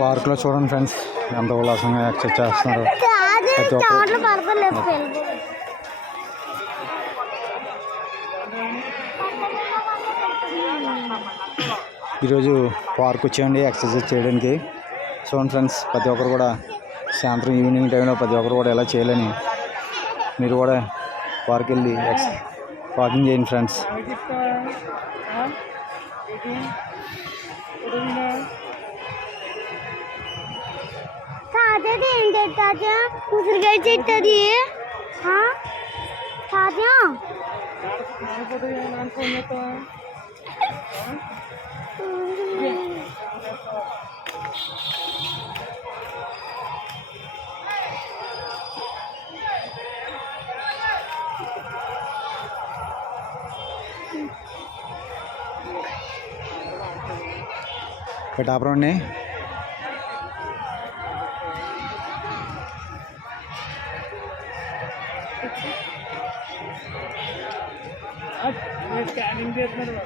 పార్క్లో చూడండి ఫ్రెండ్స్ ఎంత ఉల్లాసంగా ఎక్సర్సైజ్ చేస్తున్నారు ప్రతి ఒక్కరు. ఈరోజు పార్క్ వచ్చేయండి ఎక్సర్సైజ్ చేయడానికి. చూడండి ఫ్రెండ్స్, ప్రతి ఒక్కరు కూడా సాయంత్రం ఈవినింగ్ టైంలో ప్రతి ఒక్కరు కూడా ఎలా చేయాలని మీరు కూడా పార్క్ వెళ్ళి వాకింగ్ చేయండి ఫ్రెండ్స్. ఉసిరికాయ చెట్టు అది పిఠాపురం స్కానింగ్ చేస్తున్నారు.